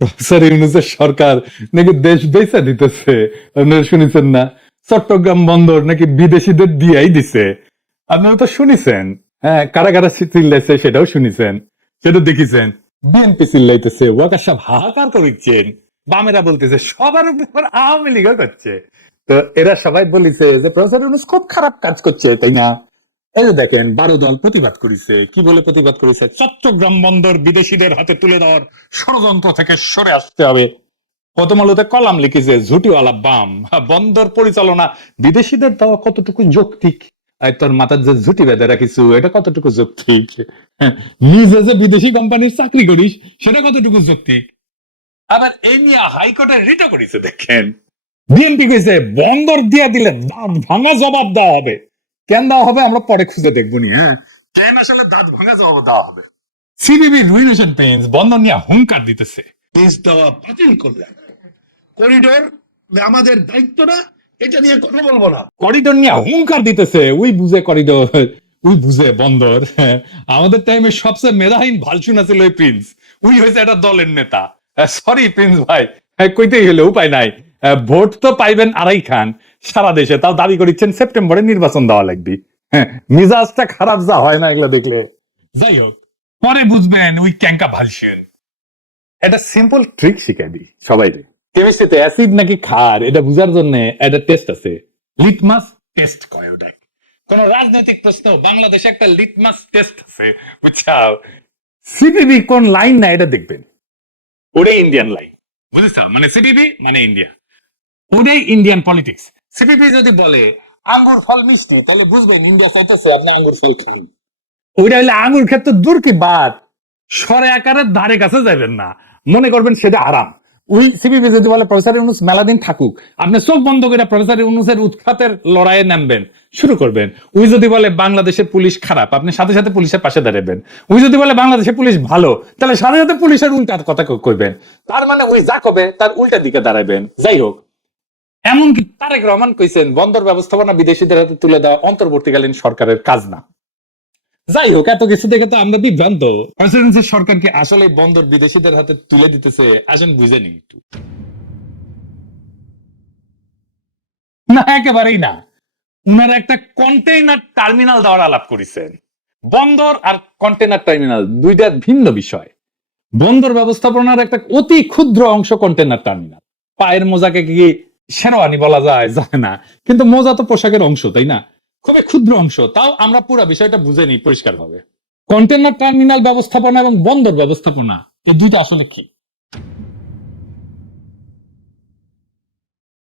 Professor ইউনুসের সরকার। নাকি দেশ বেচা দিতেছে? আপনারা শুনেছেন না? চট্টগ্রাম বন্দর নাকি বিদেশিদের দিয়াই দিছে? আপনারা তো শুনেছেন। হ্যাঁ কারা কারা চিল্লাইছে সেটাও শুনেছেন। সেটা দেখিছেন। বিএনপি চিল্লাইতেছে, ওয়াকার সাহেব হাহাকার করছেন বামেরা বলতেছে, সবার উপর আওয়ামী লীগও করছে। তো এরা সবাই বলিছে যে প্রফেসর ইউনুস খুব খারাপ কাজ করছে, তাই না? এই যে দেখেন বারো দল প্রতিবাদ করেছে। কি বলে প্রতিবাদ করেছে? চট্টগ্রাম বন্দর বিদেশিদের হাতে তুলে দেওয়ার ষড়যন্ত্র থেকে সরে আসতে হবে। প্রথম আলোতে কলাম লিখেছে, ঝুটিওয়ালা বাম। বন্দর পরিচালনা বিদেশিদের দেওয়া কতটুকু যৌক্তিক? তোর মাথার যে ঝুটি বেঁধে রাখিছু, এটা কতটুকু যৌক্তিক? নিজে যে বিদেশি কোম্পানির চাকরি করিস, সেটা কতটুকু যৌক্তিক? আবার এই নিয়ে হাইকোর্টে রিটও করেছে, দেখেন। বিএনপি কইছে, বন্দর দিয়া দিলে ভাঙা জবাব দেওয়া হবে। কেন দেওয়া হবে আমরা পরে খুঁজে দেখব নি হ্যাঁ। কেন আসলে দাঁত ভাঙা জবাব দেওয়া হবে। সিবিবি রুইনেশন পেন্স বন্দর নিয়ে হুঙ্কার দিতেছে। লিজ দেওয়া বাতিল করলেন করিডোর আমাদের দায়িত্ব না এটা নিয়ে কথা বলব না। করিডোর নিয়ে হুঙ্কার দিতেছে ওই বুঝে করিডোর ওই বুঝে বন্দর হ্যাঁ, আমাদের টাইমে সবচেয়ে মেধাহীন ভালসুনা ছিল ওই প্রিন্স উই হয়েছে একটা দলের নেতা। সরি প্রিন্স ভাই হ্যাঁ, কইতেই হলে উপায় নাই। ভোট তো পাইবেন আড়াই খান। সারা দেশে। তাও দাবি করেছেন সেপ্টেম্বরে নির্বাচন দেওয়া লাগবে। হ্যাঁ মিজাজটা খারাপ যা হয় না এগুলো দেখলে। যাই হোক, পরে বুঝবেন ওই ক্যাঙ্কা ভালসেন একটা সিম্পল ট্রিক শিখাই দিই সবাই কেমিস্ট্রিতে অ্যাসিড নাকি ক্ষার, এটা বুঝার জন্য একটা টেস্ট আছে। লিটমাস টেস্ট কয় ওটাই কোন রাজনৈতিক প্রশ্ন, বাংলাদেশে একটা লিটমাস টেস্ট আছে, বুঝছাও? সিপিবি কোন লাইন না এটা দেখবেন। ওটাই ইন্ডিয়ান লাইন বুঝেছ? মানে সিপিবি মানে ইন্ডিয়া ওটাই ইন্ডিয়ান পলিটিক্স সিপিবি যদি বলে, আঙ্গুর ফল মিষ্টি তাহলে বুঝবেন ইন্ডিয়া চাইতেছে আপনি আঙ্গুর ফল খান। ওইটা হলে আঙ্গুর ক্ষেত্রে দূর কি বাদ সরে আকারের ধারে কাছে যাবেন না। মনে করবেন সেটা আরাম ওই সিপিবি যদি বলে, প্রফেসর ইউনুস মেলা দিন থাকুক আপনি চোখ বন্ধ করে প্রফেসর ইউনুসের উৎখাতের লড়াইয়ে নামবেন, শুরু করবেন। ওই যদি বলে, বাংলাদেশের পুলিশ খারাপ আপনি সাথে সাথে পুলিশের পাশে দাঁড়াবেন। ওই যদি বলে, বাংলাদেশের পুলিশ ভালো তাহলে সাথে সাথে পুলিশের উল্টা কথা কইবেন। তার মানে ওই যা কবে, তার উল্টা দিকে দাঁড়াবেন। যাই হোক। এমনকি তারেক রহমান কইছেন, বন্দর ব্যবস্থাপনা বিদেশিদের হাতে তুলে দেওয়া অন্তর্বর্তীকালীন সরকারের কাজ না যাই হোক, এত কিছু দেখে তো আমরা বিভ্রান্ত। প্রেসিডেন্সির সরকারকে আসলে বন্দর বিদেশিদের হাতে তুলে দিতেছে, আসেন বুঝে নি একটু। না, একেবারেই না। উনারা একটা কন্টেইনার টার্মিনাল দেওয়ার আলাপ করেছেন। বন্দর আর কন্টেইনার টার্মিনাল দুইটা ভিন্ন বিষয়। বন্দর ব্যবস্থাপনার একটা অতি ক্ষুদ্র অংশ কন্টেইনার টার্মিনাল পায়ের মোজাকে কি শেরওয়ানি বলা যায় যায় না। কিন্তু মোজা তো পোশাকের অংশ, তাই না? খুবই ক্ষুদ্র অংশ, তাও আমরা পুরো বিষয়টা বুঝে নিই পরিষ্কার ভাবে কন্টেনার টার্মিনাল ব্যবস্থাপনা এবং বন্দর ব্যবস্থাপনা, এই দুইটা আসলে কি?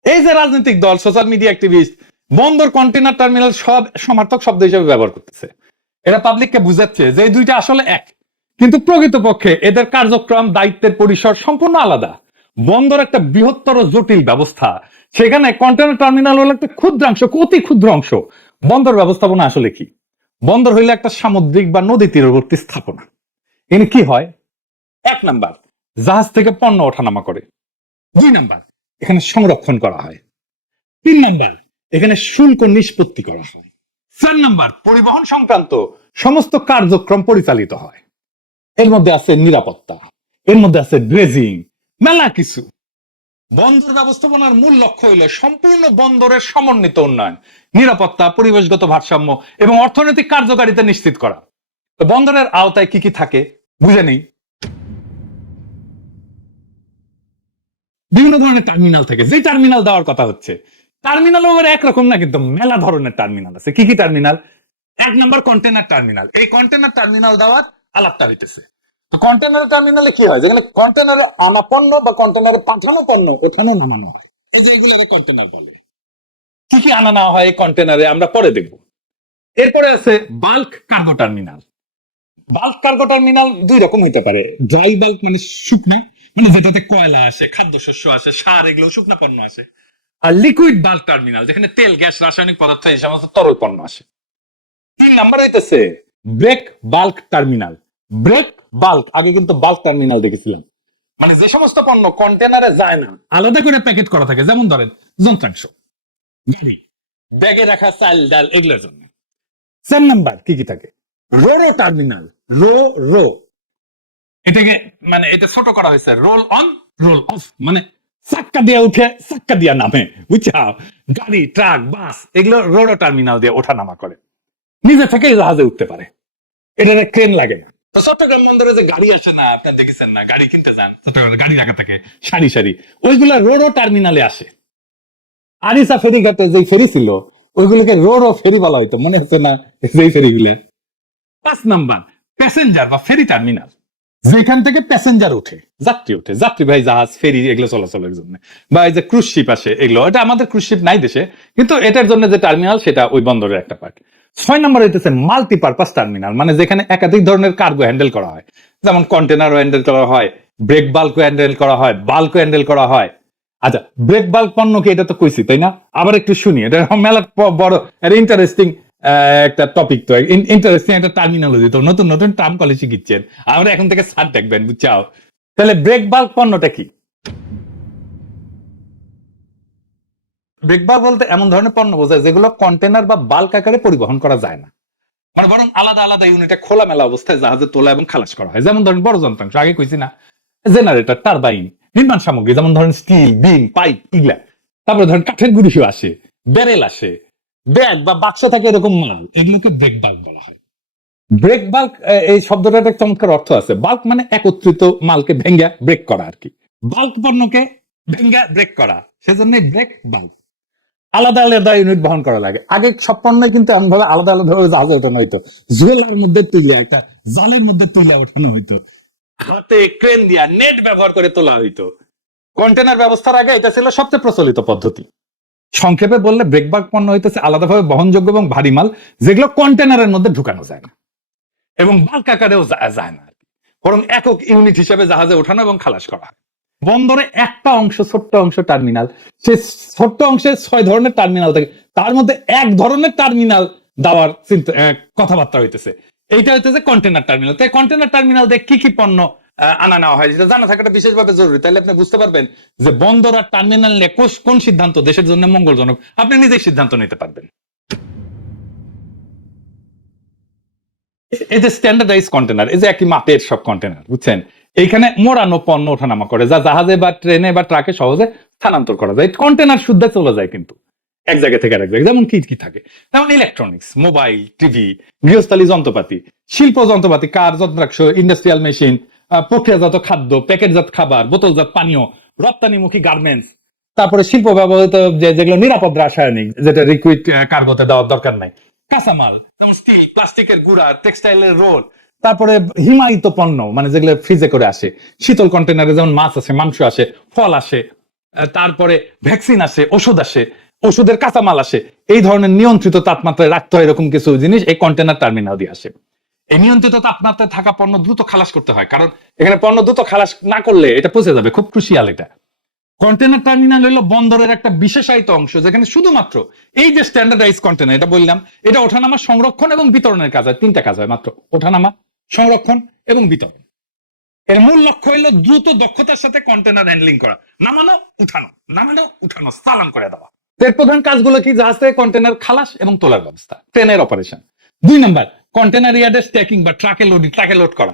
এই যে রাজনৈতিক দল সোশ্যাল মিডিয়া অ্যাক্টিভিস্ট বন্দর কন্টেনার টার্মিনাল সব সমার্থক শব্দ হিসেবে ব্যবহার করতেছে। এরা পাবলিককে বুঝাচ্ছে যে এই দুইটা আসলে এক। কিন্তু প্রকৃতপক্ষে এদের কার্যক্রম, দায়িত্বের পরিসর সম্পূর্ণ আলাদা। বন্দর একটা বৃহত্তর জটিল ব্যবস্থা। সেখানে কন্টেনার টার্মিনাল হলো একটা ক্ষুদ্রাংশ, অতি ক্ষুদ্র অংশ। বন্দর ব্যবস্থাপনা আসলে কি? বন্দর হইলে একটা সামুদ্রিক বা নদী তীরবর্তী স্থাপনা। এখানে কি হয়? এক নাম্বার, জাহাজ থেকে পণ্য ওঠানামা করে। দুই নাম্বার, এখানে সংরক্ষণ করা হয়। তিন নাম্বার, এখানে শুল্ক নিষ্পত্তি করা হয়। চার নাম্বার, পরিবহন সংক্রান্ত সমস্ত কার্যক্রম পরিচালিত হয়। এর মধ্যে আছে নিরাপত্তা, এর মধ্যে আছে ড্রেজিং মেলা কিছু। বন্দর ব্যবস্থাপনার মূল লক্ষ্য হইল সম্পূর্ণ বন্দরের সমন্বিত উন্নয়ন, নিরাপত্তা, পরিবেশগত ভারসাম্য এবং অর্থনৈতিক কার্যকারিতা নিশ্চিত করা। বন্দরের আওতায় কি কি থাকে, বুঝে নেই। বিভিন্ন ধরনের টার্মিনাল থাকে। যে টার্মিনাল দেওয়ার কথা হচ্ছে টার্মিনাল ওভার একরকম না, কিন্তু মেলা ধরনের টার্মিনাল আছে। কি কি টার্মিনাল? এক নম্বর কন্টেনার টার্মিনাল। এই কন্টেনার টার্মিনাল দেওয়ার আলাপটা হইতেছে। কন্টেনার টার্মিনালে কি হয়? যেখানে কন্টেনারে আনা পণ্য বা কন্টেনারে পাঠানো পণ্য, ওখানে নামানো হয়। এই যে কন্টেনার বলে। কি কি আনা নেওয়া হয় কন্টেনারে আমরা পরে দেখব। এরপরে আছে bulk cargo terminal bulk cargo terminal দুই রকম হইতে পারে। ড্রাই বাল্ক মানে শুকনা মানে যেটাতে কয়লা আসে, খাদ্যশস্য আসে, সার, এগুলো শুকনা পণ্য আসে। আর লিকুইড বাল্ক টার্মিনাল যেখানে তেল, গ্যাস, রাসায়নিক পদার্থ, এই সমস্ত তরল পণ্য আসে। তিন নাম্বার হইতেছে break bulk terminal break bulk আগে কিন্তু বাল্ক টার্মিনাল দেখেছিলাম। মানে যে সমস্ত পণ্য কন্টেনারে যায় না। আলাদা করে প্যাকেট করা থাকে যেমন ধরেন যন্ত্রাংশ গাড়ি ব্যাগে রাখা চাল ডাল এগুলোর জন্য। চার নাম্বার কি কি থাকে? রোরো টার্মিনাল রো রো এটাকে মানে এটা ছোট করা হয়েছে রোল অন রোল অফ মানে চাক্কা দিয়ে উঠে চাক্কা দিয়া নামে বুঝছাও গাড়ি ট্রাক বাস এগুলো রোড টার্মিনাল দিয়ে ওঠা নামা করে। নিজে থেকে জাহাজে উঠতে পারে। এটা ক্রেন লাগে না। তো চট্টগ্রাম বন্দরে যে গাড়ি আসে না আপনার দেখেছেন না, গাড়ি কিনতে যান। চট্টগ্রামে গাড়ি রাখা থাকে, সারি সারি। ওইগুলা টার্মিনালে আসে। আরিসা যে ফেরি ছিল, ওইগুলোকে রোড ফেরি বলা হইতো, মনে হচ্ছে না পাঁচ নাম্বার, প্যাসেঞ্জার বা ফেরি টার্মিনাল। যেখান থেকে প্যাসেঞ্জার উঠে, যাত্রী উঠে। যাত্রী ভাই, জাহাজ, ফেরি, এগুলো চলাচলের জন্য। বা এই যে ক্রুজ শিপ আসে, এগুলো, এটা আমাদের ক্রুজ শিপ নাই দেশে, কিন্তু এটার জন্য যে টার্মিনাল, সেটা ওই বন্দরের একটা পার্ট ছয় নম্বর হইতেছে মাল্টিপারপাস টার্মিনাল মানে যেখানে একাধিক ধরনের কার্গো হ্যান্ডেল করা হয়। যেমন কন্টেনারও হ্যান্ডেল করা হয় ব্রেক বাল্কও হ্যান্ডেল করা হয় বাল্কও হ্যান্ডেল করা হয়। আচ্ছা ব্রেক বাল্ক পণ্য কি এটা তো কইছি, তাই না? আবার একটু শুনি, এটা মেলা বড় ইন্টারেস্টিং একটা টপিক তো ইন্টারেস্টিং একটা টার্মিনোলজি তো, নতুন নতুন টার্ম কলেজ শিখিচ্ছেন আমরা এখন থেকে সার দেখবেন, বুঝছাও? তাহলে ব্রেক বাল্ক পণ্যটা কি? ব্রেক বাল্ক বলতে এমন ধরনের পণ্য বোঝায় যেগুলো কন্টেনার বা বাল্ক আকারে পরিবহন করা যায় না। মানে বরং আলাদা আলাদা ইউনিটে খোলামেলা অবস্থায় জাহাজে তোলা এবং খালাস করা হয়। যেমন ধরেন বড় যন্ত্রাংশ, আগে কইছি না জেনারেটর টারবাইন নির্মাণ সামগ্রী, যেমন ধরেন স্টিল বিম পাইপ ইগলা তারপরে ধরেন কাঠের গুড়িও আসে ব্যারেল আসে ব্যাগ বা বাক্স থাকে এরকম মাল, এগুলোকে ব্রেক বাল্ক বলা হয়। ব্রেক বাল্ক এই শব্দটার একটা চমৎকার অর্থ আছে। বাল্ক মানে একত্রিত মালকে ভেঙ্গা ব্রেক করা আর কি বাল্ক পণ্যকে ভেঙ্গা ব্রেক করা। সেজন্য ব্রেক বাল্ক আলাদা আলাদা ইউনিট বহন করা লাগে। আগে সব পণ্য কিন্তু এমনভাবে আলাদা আলাদা ভাবে জাহাজে ওঠানো হইতো। জুয়েলার মধ্যে তুলে একটা জালের মধ্যে তুলে ওঠানো হইতো। হাতে ক্রেন দিয়া নেট ব্যবহার করে তোলা হইতো। কন্টেনার ব্যবস্থার আগে এটা ছিল সবচেয়ে প্রচলিত পদ্ধতি। সংক্ষেপে বললে ব্রেকবার্ক পণ্য হইতেছে আলাদাভাবে বহনযোগ্য এবং ভারী মাল যেগুলো কন্টেনারের মধ্যে ঢুকানো যায় না। এবং বাল্ক আকারেও যায় না বরং একক ইউনিট হিসেবে জাহাজে ওঠানো এবং খালাস করা হয়। বন্দরে একটা অংশ ছোট্ট অংশ টার্মিনাল সে ছোট্ট অংশে ছয় ধরনের টার্মিনাল থাকে। তার মধ্যে এক ধরনের টার্মিনাল দেওয়ার কথাবার্তা হইতেছে। এইটা হইতেছে কন্টেনার টার্মিনাল তাই কন্টেনার টার্মিনাল দিয়ে কি কি পণ্য আনা নেওয়া হয়? যেটা জানা থাকাটা বিশেষভাবে জরুরি। তাহলে আপনি বুঝতে পারবেন যে বন্দর আর টার্মিনাল নিয়ে কোন সিদ্ধান্ত দেশের জন্য মঙ্গলজনক? আপনি নিজেই সিদ্ধান্ত নিতে পারবেন। এই যে স্ট্যান্ডার্ডাইজ কন্টেনার এই যে একই মাপের সব কন্টেনার বুঝছেন? এইখানে মোড়ানো পণ্য ওঠানামা করে, যা জাহাজে বা ট্রেনে বা ট্রাকে সহজে স্থানান্তর করা যায়। কন্টেনার শুদ্ধ চলে যায় কিন্তু, এক জায়গা থেকে আরেক জায়গায়। যেমন কি কি থাকে? যেমন ইলেকট্রনিক্স মোবাইল টিভি গৃহস্থালী যন্ত্রপাতি, শিল্প যন্ত্রপাতি, কার যন্ত্রাংশ ইন্ডাস্ট্রিয়াল মেশিন প্রক্রিয়াজাত খাদ্য, প্যাকেটজাত খাবার, বোতলজাত পানীয়, রপ্তানিমুখী গার্মেন্টস তারপরে শিল্প ব্যবহৃত যে, যেগুলো নিরাপদ রাসায়নিক, যেটা লিকুইড কার্গোতে দেওয়ার দরকার নাই। কাঁচামাল, যেমন স্টিল প্লাস্টিকের গুড়া টেক্সটাইলের রোল তারপরে হিমায়িত পণ্য মানে যেগুলো ফ্রিজে করে আসে। শীতল কন্টেনারে যেমন মাছ আসে, মাংস আসে, ফল আসে তারপরে ভ্যাকসিন আসে, ওষুধ আসে, ওষুধের কাঁচামাল আসে। এই ধরনের নিয়ন্ত্রিত তাপমাত্রায় রাখতে হয় এরকম কিছু জিনিস, এই কন্টেনার টার্মিনাল দিয়ে আসে। এই নিয়ন্ত্রিত তাপমাত্রায় থাকা পণ্য দ্রুত খালাস করতে হয়, কারণ এখানে পণ্য দ্রুত খালাস না করলে এটা পচে যাবে, খুব ক্রুশিয়াল এটা। কন্টেনার টার্মিনাল হলো বন্দরের একটা বিশেষায়িত অংশ, যেখানে শুধুমাত্র এই যে স্ট্যান্ডার্ডাইজ কন্টেনার এটা বললাম, এটা ওঠানামা সংরক্ষণ এবং বিতরণের কাজ হয়, তিনটা কাজ হয় মাত্র, ওঠানামা সংরক্ষণ এবং বিতরণ। এর মূল লক্ষ্য হলো দ্রুত দক্ষতার সাথে কন্টেনার হ্যান্ডলিং করা। নামানো, উঠানো। নামানো উঠানো, চালান করে দেওয়া। এর প্রধান কাজগুলো কি? জাহাজ থেকে কন্টেনার খালাস এবং তোলার ব্যবস্থা ট্রেনের অপারেশন দুই নাম্বার কন্টেনার ইয়ার্ডের স্ট্যাকিং বা ট্রাকে লোড ট্রাকে লোড করা।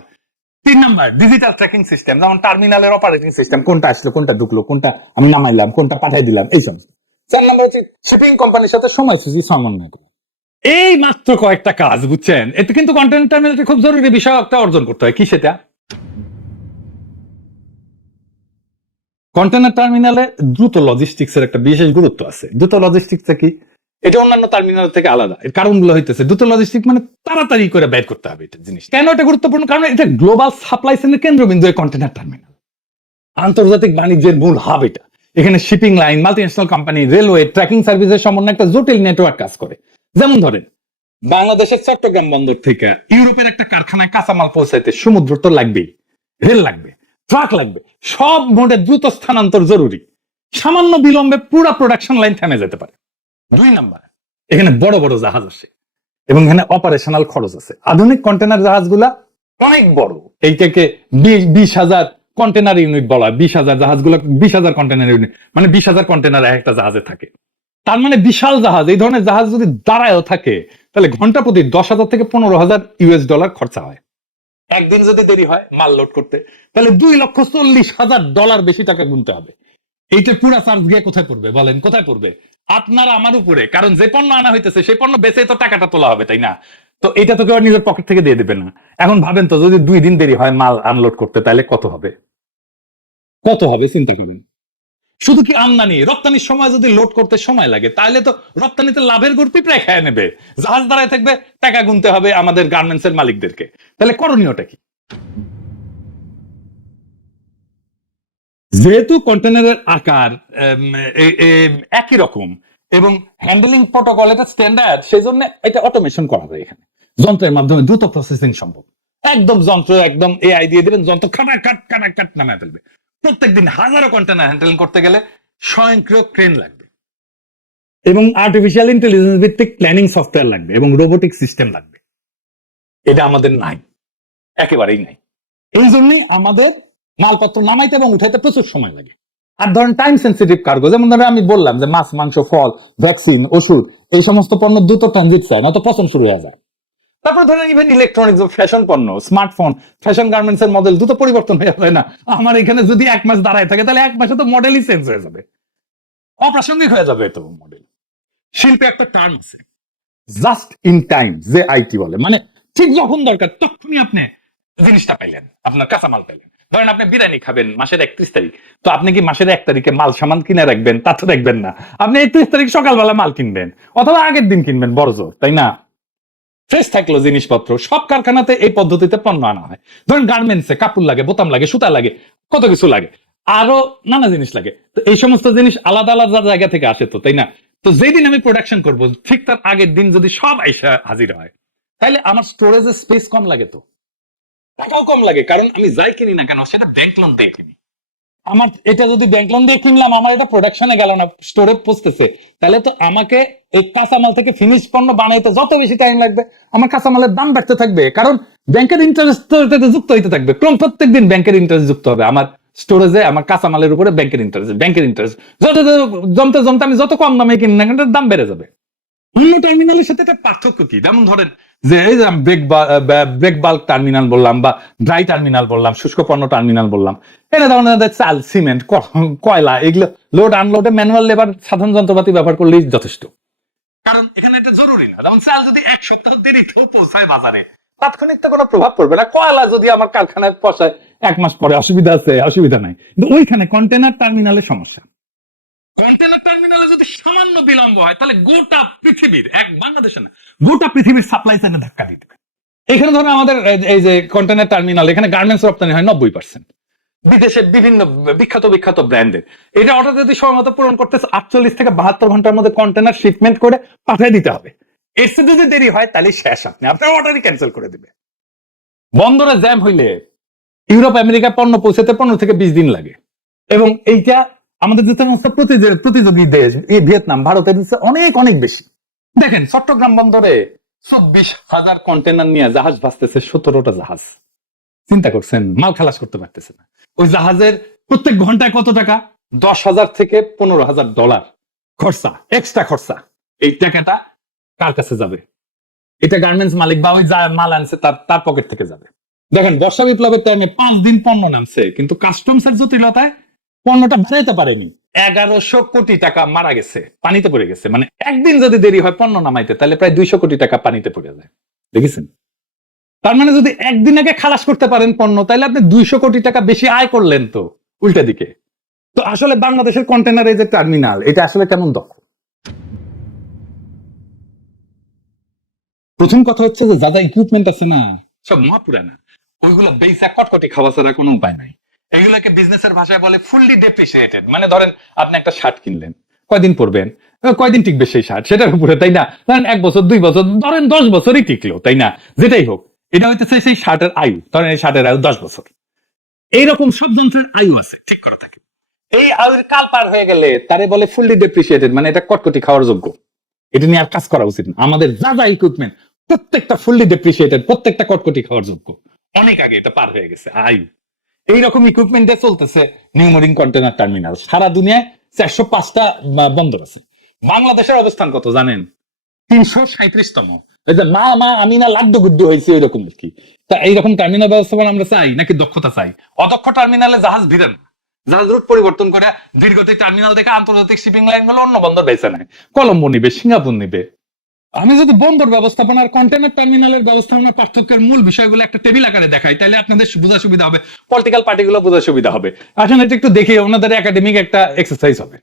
তিন নাম্বার ডিজিটাল ট্র্যাকিং সিস্টেম যেমন টার্মিনালের অপারেটিং সিস্টেম কোনটা আসলো, কোনটা ঢুকলো, কোনটা আমি নামাইলাম, কোনটা পাঠাই দিলাম, এই সমস্ত। চার নাম্বার হচ্ছে শিপিং কোম্পানির সাথে সময়সূচি সমন্বয় করা। এই মাত্র কয়েকটা কাজ, বুঝছেন? এতে কিন্তু কন্টেন্ট টার্মিনালটি খুব জরুরি বিষয় একটা অর্জন করতে হয়। কি সেটা? কন্টেনার টার্মিনালে দ্রুত লজিস্টিক্স এর একটা বিশেষ গুরুত্ব আছে। দ্রুত লজিস্টিক্স কি? এটা অন্যান্য টার্মিনাল থেকে আলাদা। এর কারণগুলো হইতেছে। দ্রুত লজিস্টিক মানে তাড়াতাড়ি করে বের করতে হবে এটা জিনিস। কেন এটা গুরুত্বপূর্ণ? কারণ এটা গ্লোবাল সাপ্লাই চেনের কেন্দ্রবিন্দু এই কন্টেনার টার্মিনাল আন্তর্জাতিক বাণিজ্যের মূল হাব এটা। এখানে shipping line multinational company railway tracking সার্ভিসের সমন্বয়ে একটা জটিল নেটওয়ার্ক কাজ করে। যেমন ধরেন, বাংলাদেশের চট্টগ্রাম বন্দর থেকে ইউরোপের একটা কারখানায় কাঁচামাল পৌঁছাইতে সমুদ্র তো লাগবেই, রেল লাগবে, ট্রাক লাগবে, সব মোডে দ্রুত স্থানান্তর জরুরি। সামান্য বিলম্বে পুরো প্রোডাকশন লাইন থেমে যেতে পারে। দুই নাম্বার, এখানে বড় বড় জাহাজ আসে এবং এখানে অপারেশনাল খরচ আছে। আধুনিক কন্টেনার জাহাজগুলা অনেক বড়। এইটাকে বিশ হাজার কন্টেনার ইউনিট বলা। বিশ হাজার জাহাজগুলো, বিশ হাজার কন্টেনার ইউনিট মানে বিশ হাজার কন্টেনার একটা জাহাজে থাকে। তার মানে বিশাল জাহাজ। এই ধরনের জাহাজ যদি দাঁড়ায়ও থাকে, তাহলে ঘণ্টা প্রতি দশ হাজার থেকে পনেরো হাজার ইউএস ডলার খরচা হয়। একদিন যদি দেরি হয় মাল লোড করতে, তাহলে দুই লক্ষ চল্লিশ হাজার ডলার বেশি টাকা গুনতে হবে। এইটা পুরা চার্জ গিয়ে কোথায় পড়বে বলেন? কোথায় পড়বে? আপনার আমার উপরে। কারণ যে পণ্য আনা হইতেছে, সেই পণ্য বেচে তো টাকাটা তোলা হবে, তাই না? তো এটা তো কেউ নিজের পকেট থেকে দিয়ে দেবে না। এখন ভাবেন তো, যদি দুই দিন দেরি হয় মাল আনলোড করতে, তাহলে কত হবে? কত হবে? চিন্তা করেন শুধু কি আমদানি? রপ্তানির সময় যদি লোড করতে সময় লাগে, তাহলে তো রপ্তানিতে লাভের গড়তি প্রায় খেয়ে নেবে। জাহাজ দাঁড়ায় থাকবে, টাকা গুনতে হবে আমাদের গার্মেন্টস এর মালিকদেরকে। তাহলে করণীয়টা কি? যেহেতু কন্টেনারের আকার একই রকম, এবং হ্যান্ডলিং প্রোটোকল এটা স্ট্যান্ডার্ড সেই জন্য এটা অটোমেশন করা যায় এখানে। যন্ত্রের মাধ্যমে দ্রুত প্রসেসিং সম্ভব। একদম যন্ত্র, একদম এআই দিয়ে দিবেন, যন্ত্র খাটা কাট কাটা কাট নামায় ফেলবে। প্রত্যেকদিন হাজারো কন্টেনার হ্যান্ডেলিং করতে গেলে স্বয়ংক্রিয় ক্রেন লাগবে। এবং আর্টিফিশিয়াল ইন্টেলিজেন্স ভিত্তিক প্ল্যানিং সফটওয়্যার লাগবে এবং রোবোটিক সিস্টেম লাগবে। এটা আমাদের নাই। একেবারেই নাই। এই জন্যই আমাদের মালপত্র নামাইতে এবং উঠাইতে প্রচুর সময় লাগে। আর ধরেন টাইম সেন্সিটিভ কার্গো যেমন ধরেন আমি বললাম যে মাছ মাংস ফল ভ্যাকসিন ওষুধ এই সমস্ত পণ্য দ্রুত ট্রানজিট চায় নয়তো পচন শুরু হয়ে যায়। তারপর ধরেন ইভেন ইলেকট্রনিক্স ফ্যাশন পণ্য স্মার্টফোন ফ্যাশন গার্মেন্টস এর মডেল দ্রুত পরিবর্তন হয়ে যায় না। আমার এখানে যদি এক মাস দাঁড়ায় থাকে, তাহলে এক মাসে তো মডেলই চেঞ্জ হয়ে যাবে। অপ্রাসঙ্গিক হয়ে যাবে তো মডেল শিল্পে একটা টার্ম আছে। জাস্ট ইন টাইম যে আইটি বলে। মানে ঠিক যখন দরকার, তখনই আপনি জিনিসটা পাইলেন, আপনার কাঁচামাল পাইলেন। ধরেন আপনি বিরিয়ানি খাবেন মাসের একত্রিশ তারিখ। তো আপনি কি মাসের এক তারিখে মাল সামান কিনে রাখবেন? তা তো রাখবেন না। আপনি একত্রিশ তারিখ সকালবেলা মাল কিনবেন, অথবা আগের দিন কিনবেন বড় তাই না? ফ্রেশ থাকল জিনিসপত্র, সব কারখানাতে এই পদ্ধতিতে পণ্য আনা হয়। ধরেন গার্মেন্টসে কাপড় লাগে, বোতাম লাগে, সুতা লাগে, কত কিছু লাগে, আরও নানা জিনিস লাগে। তো এই সমস্ত জিনিস আলাদা আলাদা জায়গা থেকে আসে তো, তাই না? তো যেদিন আমি প্রোডাকশন করব, ঠিক তার আগের দিন যদি সব আইসা হাজির হয় তাহলে আমার স্টোরেজের স্পেস কম লাগে তো। টাকাও কম লাগে, কারণ আমি যাই কিনি না কেন, সেটা ব্যাংক লোন দিয়ে কিনি। আমার এটা যদি ব্যাংক লোন দিয়ে কিনলাম, আমার এটা প্রোডাকশনে গেল না স্টোরে পৌঁছতেছে তাহলে তো আমাকে এই কাঁচামাল থেকে ফিনিশ পণ্য বানাইতে যত বেশি টাইম লাগবে, আমার কাঁচামালের দাম বাড়তে থাকবে। কারণ ব্যাংকের ইন্টারেস্ট তো যুক্ত হইতে থাকবে। ক্রম প্রত্যেক দিন ব্যাংকের ইন্টারেস্ট যুক্ত হবে। আমার স্টোরেজে আমার কাঁচামালের উপরে ব্যাংকের ইন্টারেস্ট ব্যাংকের ইন্টারেস্ট যত জমতে জমতে আমি যত কম দামে কিনি না দাম বেড়ে যাবে। অন্য টার্মিনালের সাথে এটা পার্থক্য কি? যেমন ধরেন যে এই যে ব্রেক ব্রেক বাল্ক টার্মিনাল বললাম বা ড্রাই টার্মিনাল বললাম, শুষ্ক পণ্য টার্মিনাল বললাম এটা ধরনের চাল সিমেন্ট কয়লা, এগুলো লোড আনলোডে ম্যানুয়াল লেবার সাধারণ যন্ত্রপাতি ব্যবহার করলেই যথেষ্ট। কারণ এখানে এটা জরুরি না। যেমন চাল যদি এক সপ্তাহ দেরিতেও পৌঁছায় বাজারে, তাৎক্ষণিক তো কোনো প্রভাব পড়বে না। কয়লা যদি আমার কারখানায় পৌঁছায় এক মাস পরে অসুবিধা আছে, অসুবিধা নাই। কিন্তু ওইখানে কন্টেনার টার্মিনালে সমস্যা। কন্টেনার টার্মিনালে যদি সামান্য বিলম্ব হয়, তাহলে গোটা পৃথিবীর, এক বাংলাদেশে না, গোটা পৃথিবীর সাপ্লাই চেনে ধাক্কা দিতে এখানে ধরুন আমাদের এই- যে কন্টেনার টার্মিনাল এখানে গার্মেন্টস রপ্তানি হয় নব্বই পার্সেন্ট বিদেশে বিভিন্ন বিখ্যাত বিখ্যাত ব্র্যান্ডের এটা অর্ডার যদি সময় মতো পূরণ করতে আটচল্লিশ থেকে বাহাত্তর ঘণ্টার মধ্যে কন্টেনার শিপমেন্ট করে পাঠিয়ে দিতে হবে। এর সাথে যদি দেরি হয়, তাহলে শেষ আপনি। আপনার অর্ডারই ক্যান্সেল করে দিবে বন্দরে জ্যাম হইলে ইউরোপ, আমেরিকা পণ্য পৌঁছাতে পনেরো থেকে বিশ দিন লাগে। এবং এইটা আমাদের যে সমস্ত প্রতিযোগী- দেশ এই ভিয়েতনাম ভারতের অনেক অনেক বেশি। দেখেন, চট্টগ্রাম বন্দরে চব্বিশ হাজার কন্টেনার নিয়ে জাহাজ ভাসতেছে, সতেরোটা জাহাজ। চিন্তা করছেন, মাল খালাস করতে পারতেছে না। ওই জাহাজের প্রত্যেক ঘন্টায় কত টাকা? দশ হাজার থেকে পনেরো হাজার ডলার খরচা এক্সট্রা খরচা। এই টাকাটা কার কাছে যাবে? এটা গার্মেন্টস মালিক বা ওই যা মাল আনছে তার তার পকেট থেকে যাবে। দেখেন, বর্ষা বিপ্লবের টাইমে পাঁচ দিন পণ্য নামছে, কিন্তু কাস্টমস এর জটিলতায় পণ্যটা বেড়াইতে পারেনি। এগারোশো কোটি টাকা মারা গেছে, পানিতে পড়ে গেছে। মানে একদিন যদি দেরি হয় পণ্য নামাইতে, তাহলে প্রায় দুইশো কোটি টাকা পানিতে পড়ে যায়। দেখেছেন? তার মানে যদি একদিন আগে খালাস করতে পারেন পণ্য, তাহলে আপনি দুইশো কোটি টাকা বেশি আয় করলেন তো, উল্টা দিকে। তো আসলে বাংলাদেশের কন্টেনার যে টার্মিনাল এটা আসলে কেমন দক্ষ? প্রথম কথা হচ্ছে যে যা যা ইকুইপমেন্ট আছে না, সব মহাপুরানা। ওইগুলো বেসা কটকটি খাওয়া ছাড়া কোনো উপায় নাই। এগুলোকে বিজনেসের ভাষায় বলে ফুললি ডেপ্রিসিয়েটেড মানে ধরেন আপনি একটা শার্ট কিনলেন, কয়দিন পরবেন? কয়দিন টিকবে সেই শার্ট? সেটার উপরে, তাই না? ধরেন এক বছর, দুই বছর, ধরেন দশ বছরই টিকলো, তাই না? যেটাই হোক, এটা হইতেছে সেই শার্টের আয়ু। ধরেন এই শার্টের আয়ু দশ বছর। এইরকম সব যন্ত্রের আয়ু আছে, ঠিক করে থাকে। এই আয়ুর কাল পার হয়ে গেলে তারে বলে ফুললি ডেপ্রিসিয়েটেড মানে এটা কটকটি খাওয়ার যোগ্য। এটা নিয়ে আর কাজ করা উচিত না। আমাদের যা যা ইকুইপমেন্ট প্রত্যেকটা ফুললি ডেপ্রিসিয়েটেড প্রত্যেকটা কটকটি খাওয়ার যোগ্য। অনেক আগে এটা পার হয়ে গেছে, আয়ু। এইরকম ইকুইপমেন্টে চলতেছে নিউমোরিং কন্টেনার টার্মিনাল সারা দুনিয়ায় চারশো পাঁচটা বন্দর আছে। বাংলাদেশের অবস্থান কত জানেন? তিনশো সাঁত্রিশতম মা মা, আমি না লাড্ডু গুড্ডু হয়েছে এরকম আর কি। তা এইরকম টার্মিনাল ব্যবস্থাপনা আমরা চাই নাকি দক্ষতা চাই? অদক্ষ টার্মিনালে জাহাজ ভিড়ে না জাহাজ রুট পরিবর্তন করে দীর্ঘতিক টার্মিনাল থেকে আন্তর্জাতিক শিপিং লাইনগুলো অন্য বন্দর বেছে নেয়। কলম্বো নিবে, সিঙ্গাপুর নিবে। আমি যদি বন্দর ব্যবস্থাপনার কন্টেনার টার্মিনালের ব্যবস্থাপনার পার্থক্যের মূল বিষয়গুলো একটা টেবিল আকারে দেখাই, তাহলে আপনাদের বোঝা সুবিধা হবে পলিটিক্যাল পার্টিগুলো বোঝা সুবিধা হবে। আসলে এটা একটু দেখি, ওনাদের একাডেমিক একটা এক্সারসাইজ হবে।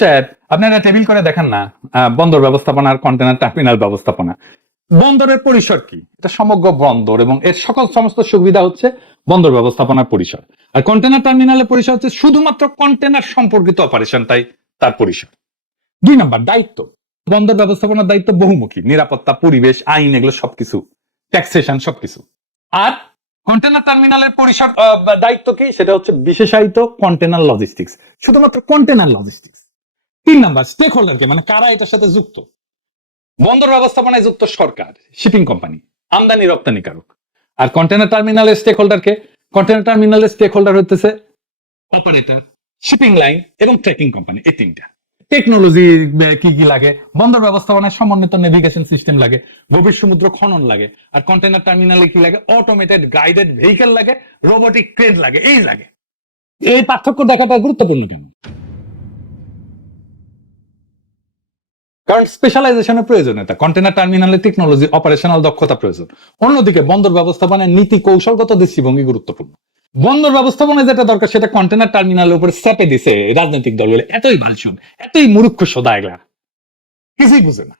স্যার, আপনারা টেবিল করে দেখেন না বন্দর ব্যবস্থাপনা আর কন্টেনার টার্মিনাল ব্যবস্থাপনা। বন্দরের পরিসর কি? এটা সমগ্র বন্দর এবং এর সকল সমস্ত সুবিধা হচ্ছে বন্দর ব্যবস্থাপনার পরিসর। আর কন্টেনার টার্মিনালের পরিসর হচ্ছে শুধুমাত্র কন্টেনার সম্পর্কিত অপারেশনটাই তার পরিসর দুই নাম্বার, দায়িত্ব। বন্দর ব্যবস্থাপনার দায়িত্ব বহুমুখী। নিরাপত্তা, পরিবেশ, আইন, এগুলো সবকিছু। ট্যাক্সেশন সবকিছু। আর কন্টেনার টার্মিনালের পরিসর দায়িত্ব কি? সেটা হচ্ছে বিশেষায়িত কন্টেনার লজিস্টিক্স শুধুমাত্র কন্টেনার লজিস্টিক্স তিন নাম্বার স্টেক হোল্ডারকে মানে কারা এটার সাথে যুক্ত? বন্দর ব্যবস্থাপনায় যুক্ত সরকার শিপিং কোম্পানি আমদানি রপ্তানিকারক আর কন্টেনার টার্মিনালের স্টেক হোল্ডারকে কন্টেনার টার্মিনালের স্টেক হোল্ডার হইতেছে অপারেটর শিপিং লাইন এবং ট্রেকিং কোম্পানি এই তিনটা। টেকনোলজি কি কি লাগে? বন্দর ব্যবস্থাপনায় সমন্বিত নেভিগেশন সিস্টেম লাগে। গভীর সমুদ্র খনন লাগে। আর কন্টেনার টার্মিনালে কি লাগে? অটোমেটেড গাইডেড ভেহিকেল লাগে। রোবোটিক ক্রেন লাগে। এই লাগে। এই পার্থক্য দেখাটা গুরুত্বপূর্ণ কেন? কারণ স্পেশালাইজেশনের প্রয়োজনীয়তা। কন্টেনার টার্মিনালে টেকনোলজি অপারেশনাল দক্ষতা প্রয়োজন। অন্যদিকে বন্দর ব্যবস্থাপনায় নীতি কৌশলগত দৃষ্টিভঙ্গি গুরুত্বপূর্ণ। বন্দর ব্যবস্থাপনায় যেটা দরকার সেটা কন্টেনার টার্মিনালের উপর চেপে দিছে রাজনৈতিক দলগুলো এতই বালসুন এতই মুরুক্ষ সদা এগুলা। কিছুই বুঝে না।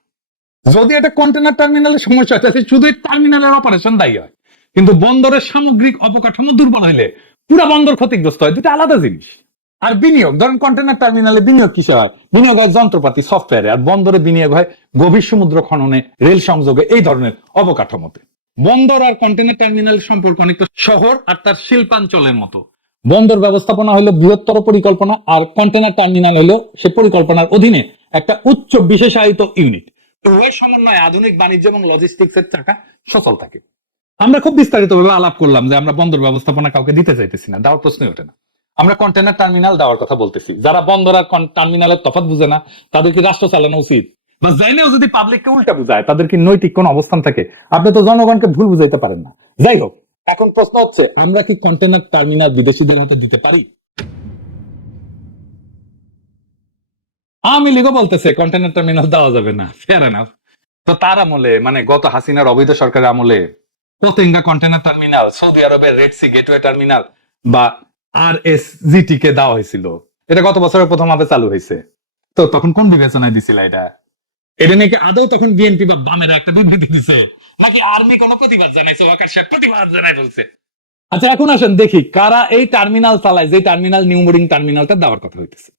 যদি এটা কন্টেনার টার্মিনালের সমস্যা হয় শুধু টার্মিনালের অপারেশন দায়ী হয়। কিন্তু বন্দরের সামগ্রিক অবকাঠামো দুর্বল হইলে পুরো বন্দর ক্ষতিগ্রস্ত হয় দুটা আলাদা জিনিস। আর বিনিয়োগ, ধরেন কন্টেনার টার্মিনালে বিনিয়োগ কিসে হয়? বিনিয়োগ হয় যন্ত্রপাতি সফটওয়্যারে আর বন্দরে বিনিয়োগ হয় গভীর সমুদ্র খননে, রেল সংযোগে, এই ধরনের অবকাঠামোতে। বন্দর আর কন্টেনার টার্মিনাল সম্পর্ক অনেকটা শহর আর তার শিল্পাঞ্চলের মতো। বন্দর ব্যবস্থাপনা হলো বৃহত্তর পরিকল্পনা আর কন্টেনার টার্মিনাল হলো সে পরিকল্পনার অধীনে একটা উচ্চ বিশেষায়িত ইউনিট। তো ওই সমন্বয়ে আধুনিক বাণিজ্য এবং লজিস্টিক্স এর চাকা সচল থাকে। আমরা খুব বিস্তারিত ভাবে আলাপ করলাম যে আমরা বন্দর ব্যবস্থাপনা কাউকে দিতে চাইতেছি না, দেওয়ার প্রশ্নই ওঠে না। আমরা কন্টেনার টার্মিনাল দেওয়ার কথা বলতেছি। যারা বন্দর আর টার্মিনালের তফাৎ বুঝে না, তাদের কি রাষ্ট্র চালানো উচিত? বা জাইলেও যদি পাবলিককে উল্টা বুঝায়, তাদের কি নৈতিক কোন অবস্থান থাকে? আপনি তো জনগণকে ভুল বুঝাইতে পারেন না। যাই হোক, এখন প্রশ্ন হচ্ছে, আমরা কি কন্টেনার টার্মিনাল বিদেশিদের হাতে দিতে পারি? আওয়ামী লীগও বলতেছে কন্টেনার টার্মিনাল দেওয়া যাবে না। ফেয়ার এনাফ তো তার আমলে মানে গত হাসিনার অবৈধ সরকারের আমলে পতেঙ্গা কন্টেনার টার্মিনাল সৌদি আরবের রেড সি গেটওয়ে টার্মিনাল বা আর এস জিটি কে দেওয়া হয়েছিল। এটা গত বছরের প্রথম ভাবে চালু হয়েছে। তো তখন কোন বিবেচনায় দিছিল এটা? এটা নাকি আদৌ তখন বিএনপি বা বামের একটা বিবৃতি দিছে? নাকি আর্মি কোনো প্রতিবাদ জানাইছে? ওয়াকার সাহেব প্রতিবাদ জানাই বলছে। আচ্ছা এখন আসেন, দেখি কারা এই টার্মিনাল চালায়, যে টার্মিনাল নিউ বোর্ডিং টার্মিনালটা দেওয়ার কথা হইতেছে।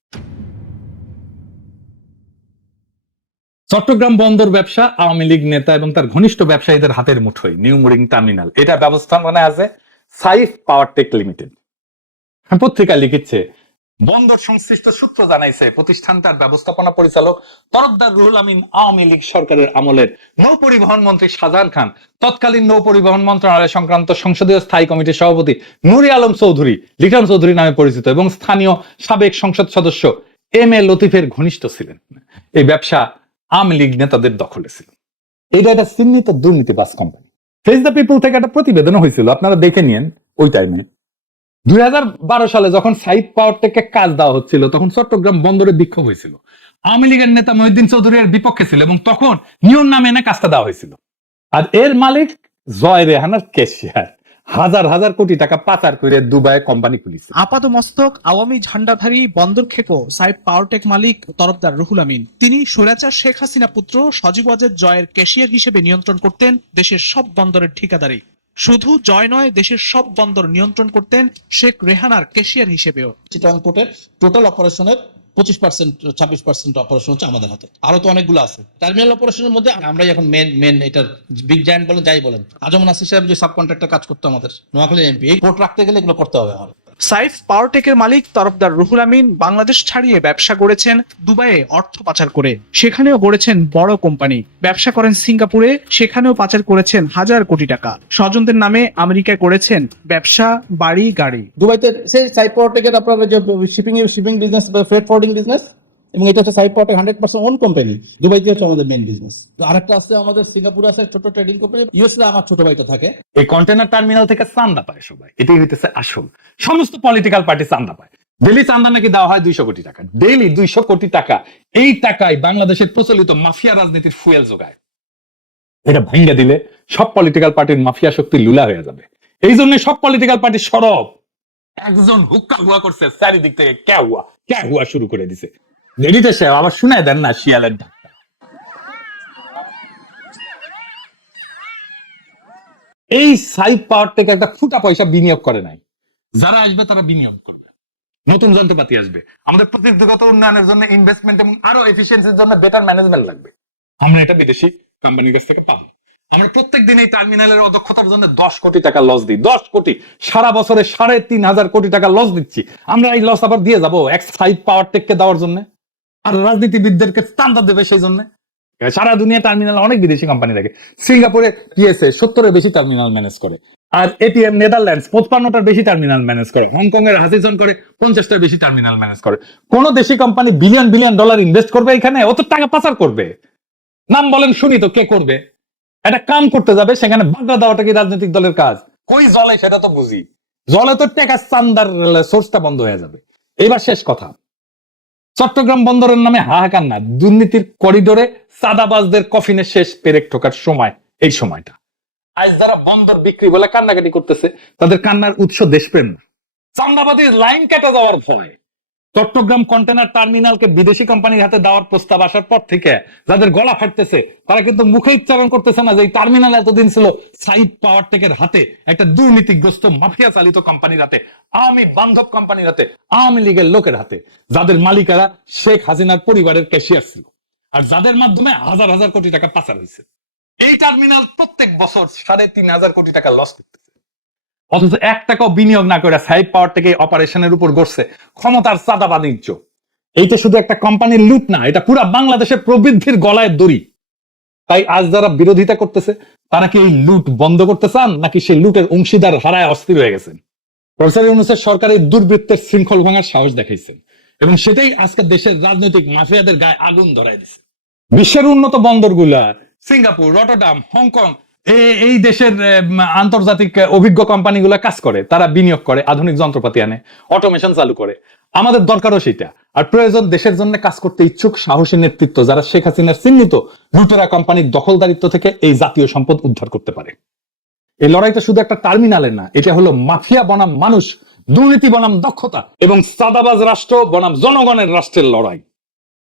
চট্টগ্রাম বন্দর ব্যবসা, আওয়ামী লীগ নেতা এবং তার ঘনিষ্ঠ ব্যবসায়ীদের হাতের মুঠোয় নিউ মুরিং টার্মিনাল এটা ব্যবস্থাপনায় আছে সাইফ পাওয়ার টেক লিমিটেড। পত্রিকা লিখেছে বন্দর সংশ্লিষ্ট সূত্র জানাইছে, প্রতিষ্ঠানটার ব্যবস্থাপনা পরিচালক তরফদার রুহুল আমিন আওয়ামী লীগ সরকারের আমলের নৌ পরিবহন মন্ত্রী শাহজাহান খান, তৎকালীন নৌ পরিবহন মন্ত্রণালয় সংক্রান্ত সংসদীয় স্থায়ী কমিটির সভাপতি নুরি আলম চৌধুরী, লিটন চৌধুরী নামে পরিচিত এবং স্থানীয় সাবেক সংসদ সদস্য এম এ লতিফের ঘনিষ্ঠ ছিলেন। এই ব্যবসা আওয়ামী লীগ নেতাদের দখলে ছিল। এটা একটা চিহ্নিত দুর্নীতিবাজ কোম্পানি ফেস দ্য পিপুল থেকে একটা প্রতিবেদন হয়েছিল, আপনারা দেখে নিয়েন ওই টাইমে দুই সালে যখন সাইড পাওয়ার থেকে কাজ দেওয়া হচ্ছিল, তখন চট্টগ্রাম বন্দরে বিক্ষোভ হয়েছিল। আওয়ামী লীগের নেতা মহিউদ্দিন চৌধুরীর বিপক্ষে ছিল এবং তখন নিয়ম নামে এনে কাজটা দেওয়া হয়েছিল। আর এর মালিক জয় রেহানার কেশিয়ার। হাজার হাজার কোটি টাকা পাচার করে দুবাই কোম্পানি খুলিছে। আপাত মস্তক, আওয়ামী ঝান্ডাধারী বন্দর খেকো সাইফ পাওয়ারটেক মালিক তরফদার রুহুল আমিন। তিনি স্বৈরাচার শেখ হাসিনা পুত্র সজীব ওয়াজেদ জয়ের ক্যাশিয়ার হিসেবে নিয়ন্ত্রণ করতেন দেশের সব বন্দরের ঠিকাদারি শুধু জয় নয়, দেশের সব বন্দর নিয়ন্ত্রণ করতেন শেখ রেহানার ক্যাশিয়ার হিসেবেও। চিটাং পোর্টের টোটাল অপারেশনের পঁচিশ পার্সেন্ট ছাব্বিশ পার্সেন্ট অপারেশন হচ্ছে আমাদের হাতে। আরও তো অনেকগুলো আছে। টার্মিনাল অপারেশনের মধ্যে আমরাই এখন মেন মেন এটার বিগ জায়ান্ট বলেন, যাই বলেন। আজম নাসির সাহেব যে সাব কন্ট্রাক্টর কাজ করতো আমাদের, নোয়াখালী এমপি এই পোর্ট রাখতে গেলে এগুলো করতে হবে আমার সাইফ পাওয়ারটেকের মালিক তরফদার রুহুল আমিন বাংলাদেশ ছাড়িয়ে ব্যবসা করেছেন দুবাইয়ে অর্থ পাচার করে। সেখানেও গড়েছেন বড় কোম্পানি। ব্যবসা করেন সিঙ্গাপুরে, সেখানেও পাচার করেছেন হাজার কোটি টাকা। স্বজনদের নামে আমেরিকায় করেছেন ব্যবসা, বাড়ি, গাড়ি। দুবাইতে সেই সাইফ পাওয়ারটেকের আপনার যে shipping shipping business freight forwarding business এবং এটা হচ্ছে side hundred percent own company দুবাইতে হচ্ছে আমাদের মেন বিজনেস আরেকটা আছে আমাদের সিঙ্গাপুরে আছে ছোট ট্রেডিং কোম্পানি ইউএসএ আমার ছোট ভাইটা থাকে। এই কন্টেনার টার্মিনাল থেকে চান্দা পায় সবাই। এটাই হইতেছে আসল। সমস্ত পলিটিক্যাল পার্টি চান্দা পায়। ডেলি চান্দা নাকি দেওয়া হয় দুইশো কোটি টাকা। ডেলি দুইশো কোটি টাকা। এই টাকায় বাংলাদেশের প্রচলিত মাফিয়া রাজনীতির ফুয়েল যোগায়। এটা ভাঙ্গা দিলে সব পলিটিক্যাল পার্টির মাফিয়া শক্তি লুলা হয়ে যাবে। এই জন্য সব পলিটিক্যাল পার্টি সরব। একজন হুক্কা হুয়া করছে চারিদিক থেকে ক্যা হুয়া? ক্যা হুয়া শুরু করে দিছে। দেরিতে সে, আবার শুনায় দেন না শিয়ালের ঢাক এই সাইড পাওয়ার থেকে একটা ফুটা পয়সা বিনিয়োগ করে নাই। যারা আসবে, তারা বিনিয়োগ করবে। নতুন যন্ত্রপাতি আসবে। আমাদের প্রযুক্তিগত উন্নয়নের জন্য ইনভেস্টমেন্ট এবং আরও এফিসিয়েন্সির জন্য বেটার ম্যানেজমেন্ট লাগবে। আমরা এটা বিদেশি কোম্পানির কাছ থেকে পাবো। আমরা প্রত্যেক দিন এই টার্মিনালের অদক্ষতার জন্য দশ কোটি টাকা লস দিই। দশ কোটি। সারা বছরে সাড়ে তিন হাজার কোটি টাকা লস দিচ্ছি। আমরা এই লস আবার দিয়ে যাব এক সাইড পাওয়ার টেককে দেওয়ার জন্য। আর রাজনীতিবিদদেরকে স্থানটা দেবে সেই জন্য সারা দুনিয়া টার্মিনাল অনেক বিদেশি কোম্পানি থাকে। সিঙ্গাপুরে পিএসএ সত্তরের বেশি টার্মিনাল ম্যানেজ করে। আর এটিএম নেদারল্যান্ডস পঁচপান্নটার বেশি টার্মিনাল ম্যানেজ করে। হংকং এর হাসিজন করে, পঞ্চাশটার বেশি টার্মিনাল ম্যানেজ করে। কোন দেশি company billion billion dollar invest করবে এখানে? অত টাকা পাচার করবে। নাম বলেন, শুনি তো, কে করবে? একটা কাম করতে যাবে, সেখানে বাগড়া দেওয়াটা কি রাজনৈতিক দলের কাজ? কই জলে, সেটা তো বুঝি। জলে তো টাকা চান্দার সোর্সটা বন্ধ হয়ে যাবে। এবার শেষ কথা। চট্টগ্রাম বন্দরের নামে হাহাকার না। দুর্নীতির করিডোরে সাদাবাজদের কফিনে শেষ পেরেক ঠোকার সময়, এই সময়টা। আজ যারা বন্দর বিক্রি বলে কান্নাকাটি করতেছে, তাদের কান্নার উৎস দেশপ্রেম না। চান্দাবাদীর লাইন কেটে যাওয়ার ভয়। চট্টগ্রাম কন্টেনার টার্মিনালকে বিদেশি কোম্পানির হাতে দেওয়ার প্রস্তাব আসার পর থেকে যাদের গলা ফাটতেছে, তারা কিন্তু মুখে উচ্চারণ করতেছে না যে এই টার্মিনাল এতদিন ছিল সাইড পাওয়ার টেকের হাতে, একটা দুর্নীতিগ্রস্ত মাফিয়া চালিত কোম্পানির হাতে আওয়ামী বান্ধব কোম্পানির হাতে আওয়ামী লীগের লোকের হাতে, যাদের মালিকারা শেখ হাসিনার পরিবারের ক্যাশিয়ার ছিল। আর যাদের মাধ্যমে হাজার হাজার কোটি টাকা পাচার হয়েছে। এই টার্মিনাল প্রত্যেক বছর সাড়ে তিন হাজার কোটি টাকা লস করতেছে। অথচ এক টাকাও বিনিয়োগ না করে সাইড পাওয়ার থেকে অপারেশনের উপর গড়ছে। ক্ষমতার চাঁদা বাণিজ্য এইটা শুধু একটা কোম্পানির লুট না, এটা পুরা বাংলাদেশের প্রবৃদ্ধির গলায় দড়ি। তাই আজ যারা বিরোধিতা করতেছে, তারা কি এই লুট বন্ধ করতে চান, নাকি সেই লুটের অংশীদার হারায় অস্থির হয়ে গেছেন? প্রফেসর ইউনুসের সরকারের দুর্বৃত্তের শৃঙ্খল ভাঙার সাহস দেখাইছেন। এবং সেটাই আজকে দেশের রাজনৈতিক মাফিয়াদের গায়ে আগুন ধরাই দিছে। বিশ্বের উন্নত বন্দরগুলা, সিঙ্গাপুর রটরডাম হংকং এই দেশের আন্তর্জাতিক অভিজ্ঞ কোম্পানিগুলো কাজ করে, তারা বিনিয়োগ করে, আধুনিক যন্ত্রপাতি আনে অটোমেশন চালু করে। আমাদের দরকারও সেটা আর প্রয়োজন দেশের জন্য কাজ করতে ইচ্ছুক, সাহসী নেতৃত্ব যারা শেখ হাসিনার চিহ্নিত লুটেরা কোম্পানির দখলদারিত্ব থেকে এই জাতীয় সম্পদ উদ্ধার করতে পারে। এই লড়াইটা শুধু একটা টার্মিনালের না, এটা হলো মাফিয়া বনাম মানুষ, দুর্নীতি বনাম দক্ষতা এবং সাদাবাজ রাষ্ট্র বনাম জনগণের রাষ্ট্রের লড়াই।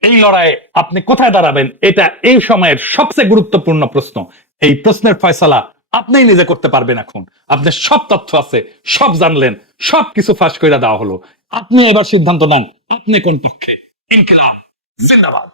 এই লড়াইয়ে আপনি কোথায় দাঁড়াবেন, এটা এই সময়ের সবচেয়ে গুরুত্বপূর্ণ প্রশ্ন। এই প্রশ্নের ফয়সালা আপনি নিজে করতে পারবেন এখন। আপনার সব তথ্য আছে, সব জানলেন, সব কিছু ফাঁস করে দেওয়া হলো। আপনি এবার সিদ্ধান্ত নেন, আপনি কোন পক্ষে। ইনকিলাব। জিন্দাবাদ।